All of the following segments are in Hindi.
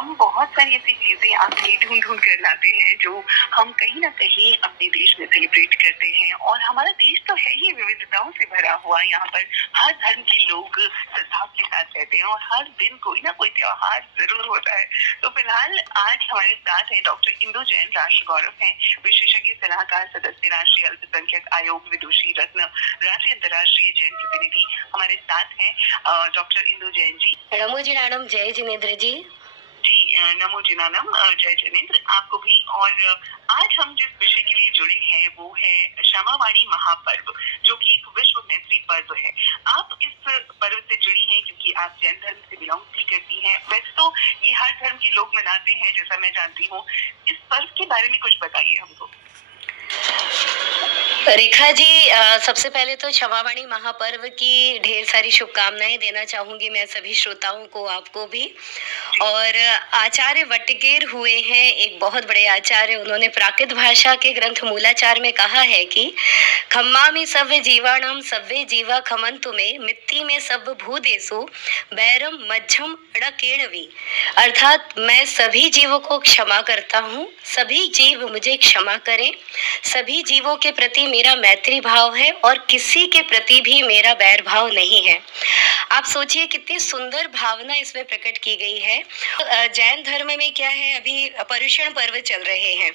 हम बहुत सारी ऐसी चीज़ें आके ढूँढ-ढूँढ कर लाते हैं जो हम कहीं न कहीं अपने देश में सेलिब्रेट करते हैं और हमारा देश तो है ही विविधताओं से भरा हुआ। यहाँ पर हर धर्म के लोग सद्भाव के साथ रहते हैं और हर दिन कोई ना कोई त्योहार ज़रूर होता है। तो फिलहाल आज हमारे साथ हैं डॉक्टर इंदु जैन, राष्ट्र गौरव हैं, विशेषज्ञ सलाहकार, सदस्य राष्ट्रीय अल्पसंख्यक आयोग, विदुषी रत्न, राष्ट्रीय अंतर्राष्ट्रीय जैन प्रतिनिधि हमारे साथ हैं डॉक्टर इंदु जैन जी। नमो जिनानम, जय जिनेन्द्र जी। जी नमो जिनानम, जय जिनेन्द्र आपको भी। और आज हम जिस विषय के लिए जुड़े हैं वो है क्षमावाणी महापर्व, जो कि एक विश्व मैत्री पर्व है। आप इस पर्व से जुड़ी हैं क्योंकि आप जैन धर्म से बिलोंग भी करती हैं। वैसे तो ये हर धर्म के लोग मनाते हैं जैसा मैं जानती हूँ। इस पर्व के बारे में कुछ बताइए हमको। रेखा जी, सबसे पहले तो क्षमावाणी महापर्व की ढेर सारी शुभकामनाएं देना चाहूंगी मैं सभी श्रोताओं को, आपको भी। और आचार्य वटकेर हुए हैं एक बहुत बड़े आचार्य, उन्होंने प्राकृत भाषा के ग्रंथ मूलाचार में कहा है कि खम्मामि सव्य जीवाणम सव्य जीवा खमंतु में मित्ति में सब भूदेशु बैरम मध्यम णकेणवी। अर्थात मैं सभी जीवों को क्षमा करता हूँ, सभी जीव मुझे क्षमा करें, सभी जीवों के प्रति मेरा मैत्री भाव है और किसी के प्रति भी मेरा बैर भाव नहीं है। आप सोचिए कितनी सुंदर भावना इसमें प्रकट की गई है। जैन धर्म में क्या है, अभी पर्युषण पर्व चल रहे हैं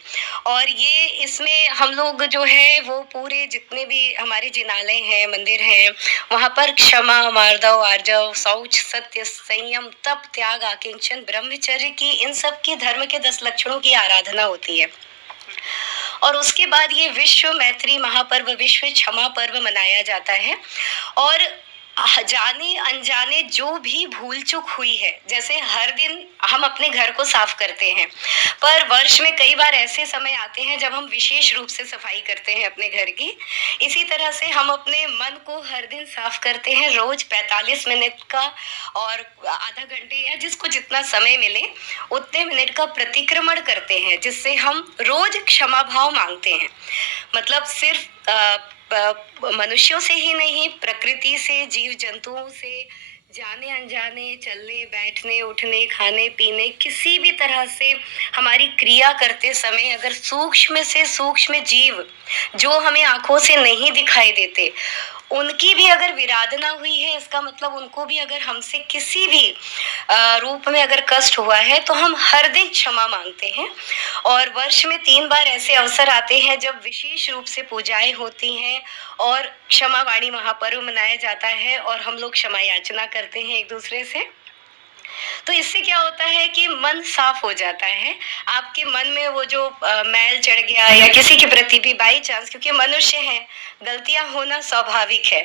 और ये इसमें हम लोग जो है वो पूरे जितने भी हमारे जिनालय हैं, मंदिर हैं, वहाँ पर क्षमा, मार्दव, आर्जव, शौच, सत्य, संयम, तप, त्याग, आकिंचन, ब्रह्मचर्य की, इन सब की धर्म के 10 लक्षणों की आराधना होती है। और उसके बाद ये विश्व मैत्री महापर्व, विश्व क्षमा पर्व मनाया जाता है। और जाने अनजाने जो भी भूल चूक हुई है, जैसे हर दिन हम अपने घर को साफ करते हैं, पर वर्ष में कई बार ऐसे समय आते हैं जब हम विशेष रूप से सफाई करते हैं अपने घर की। इसी तरह से हम अपने मन को हर दिन साफ करते हैं, रोज 45 मिनट का और आधा घंटे या जिसको जितना समय मिले उतने मिनट का प्रतिक्रमण करते हैं, जिससे हम रोज क्षमा भाव मांगते हैं। मतलब सिर्फ मनुष्यों से ही नहीं, प्रकृति से, जीव जंतुओं से, जाने अनजाने, चलने बैठने उठने खाने पीने, किसी भी तरह से हमारी क्रिया करते समय अगर सूक्ष्म से सूक्ष्म जीव जो हमें आंखों से नहीं दिखाई देते, उनकी भी अगर विराधना हुई है, इसका मतलब उनको भी अगर हमसे किसी भी रूप में अगर कष्ट हुआ है तो हम हर दिन क्षमा मांगते हैं। और वर्ष में 3 बार ऐसे अवसर आते हैं जब विशेष रूप से पूजाएं होती हैं और क्षमावाणी महापर्व मनाया जाता है और हम लोग क्षमा याचना करते हैं एक दूसरे से। तो इससे क्या होता है कि मन साफ हो जाता है। आपके मन में वो जो मैल चढ़ गया या किसी के प्रति भी बाई चांस, क्योंकि मनुष्य हैं, गलतियां होना स्वाभाविक है।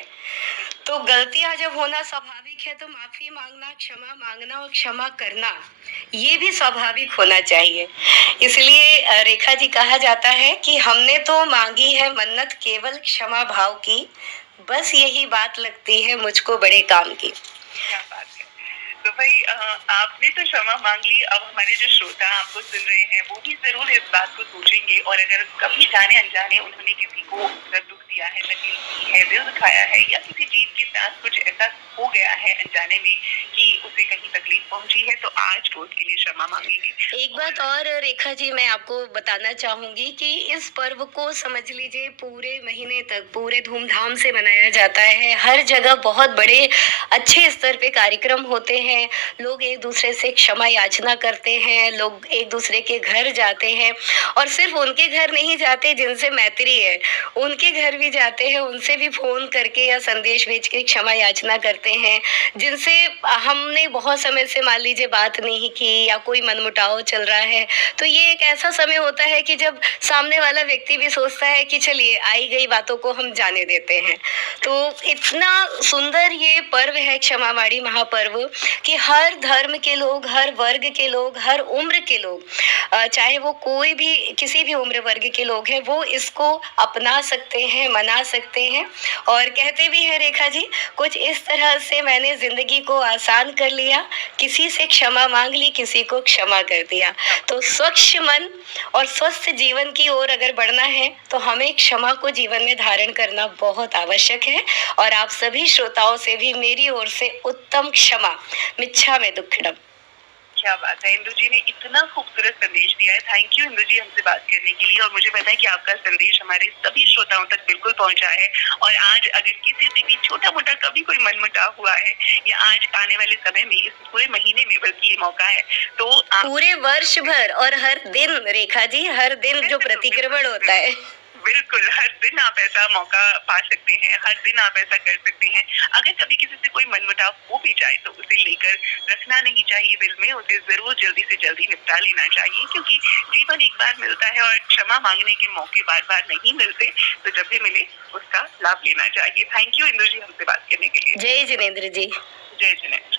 तो गलतियां जब होना स्वाभाविक है तो माफी मांगना, क्षमा मांगना और क्षमा करना ये भी स्वाभाविक होना चाहिए। इसलिए रेखा जी, कहा जाता है कि हमने तो मांगी है मन्नत केवल क्षमा भाव की, बस यही बात लगती है मुझको बड़े काम की। क्या बात है। तो भाई आपने तो क्षमा मांग ली। अब हमारे जो श्रोता आपको सुन रहे हैं वो भी जरूर इस बात को सोचेंगे और अगर कभी जाने अनजाने उन्होंने किसी को दुख दिया है, तकलीफ दी है, दिल दुखाया है या किसी जीव के साथ कुछ ऐसा हो गया है अनजाने में कि उसे कहीं तकलीफ पहुंची है, तो आज वो उसके लिए क्षमा मांगेंगे। एक बात और रेखा जी मैं आपको बताना चाहूंगी कि इस पर्व को समझ लीजिए पूरे महीने तक पूरे धूमधाम से मनाया जाता है। हर जगह बहुत बड़े अच्छे स्तर पे कार्यक्रम होते हैं, लोग एक दूसरे से क्षमा याचना करते हैं, लोग एक दूसरे के घर जाते हैं और सिर्फ उनके घर नहीं जाते जिनसे मैत्री है, उनके घर भी जाते हैं, उनसे भी फोन करके या संदेश भेज के क्षमा याचना करते हैं, जिनसे हमने बहुत समय से मान लीजिए बात नहीं की या कोई मनमुटाव चल रहा है। तो ये एक ऐसा समय होता है कि जब सामने वाला व्यक्ति भी सोचता है कि चलिए आई गई बातों को हम जाने देते हैं। तो इतना सुंदर ये पर्व है क्षमावाणी महापर्व कि हर धर्म के लोग, हर वर्ग के लोग, हर उम्र के लोग, चाहे वो कोई भी किसी भी उम्र वर्ग के लोग हैं, वो इसको अपना सकते हैं, मना सकते हैं। और कहते भी हैं रेखा जी, कुछ इस तरह से मैंने जिंदगी को आसान कर लिया, किसी से क्षमा मांग ली, किसी को क्षमा कर दिया। तो स्वच्छ मन और स्वस्थ जीवन की ओर अगर बढ़ना है तो हमें क्षमा को जीवन में धारण करना बहुत आवश्यक है। और आप सभी श्रोताओं से भी मेरी ओर से उत्तम क्षमा, मिच्छामि दुक्कडम। क्या बात है! इंदु जी ने इतना खूबसूरत संदेश दिया है। थैंक यू इंदु जी हमसे बात करने के लिए और मुझे पता है कि आपका संदेश हमारे सभी श्रोताओं तक बिल्कुल पहुँचा है और आज अगर किसी से भी छोटा-मोटा कभी कोई मनमुटाव हुआ है या आज आने वाले समय में इस पूरे महीने में बल्कि ये मौका है, तो आप पूरे वर्ष भर और हर दिन रेखा जी, हर दिन जो प्रतिक्रमण होता है। बिल्कुल, हर दिन आप ऐसा मौका पा सकते हैं, हर दिन आप ऐसा कर सकते हैं। अगर कभी किसी से कोई मनमुटाव हो भी जाए तो उसे लेकर रखना नहीं चाहिए दिल में, उसे ज़रूर जल्दी से जल्दी निपटा लेना चाहिए क्योंकि जीवन एक बार मिलता है और क्षमा माँगने के मौके बार-बार नहीं मिलते, तो जब भी मिले उसका लाभ लेना चाहिए। थैंक यू इंदु जी हमसे बात करने के लिए। जय जिनेंद्र जी। जय जिनेंद्र।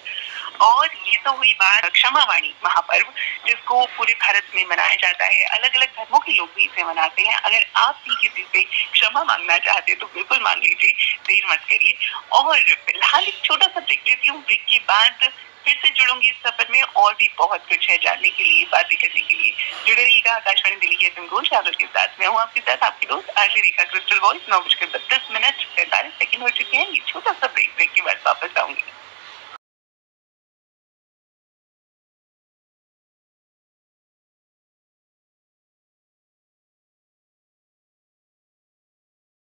और ये तो हुई बात क्षमावाणी महापर्व जिसको पूरे भारत में मनाया जाता है। अलग-अलग धर्मों के लोग भी इसे मनाते हैं। अगर आप भी किसी से क्षमा माँगना चाहते हैं तो बिल्कुल माँग लीजिए, देर मत करिए। और फिलहाल एक छोटा-सा ब्रेक लेती हूँ, ब्रेक के बाद फिर से जुड़ूँगी इस सफ़र में और भी बहुत कुछ है जानने के लिए, बातें करने के लिए। जुड़े रहिएगा आकाशवाणी दिल्ली के एफएम गोल्ड चैनल के साथ। मैं हूँ आपके साथ आपकी दोस्त आरजे रेखा क्रिस्टल वॉइस 9:32 45 हो चुके हैं। ये छोटा-सा ब्रेक के बाद वापस आऊँगी।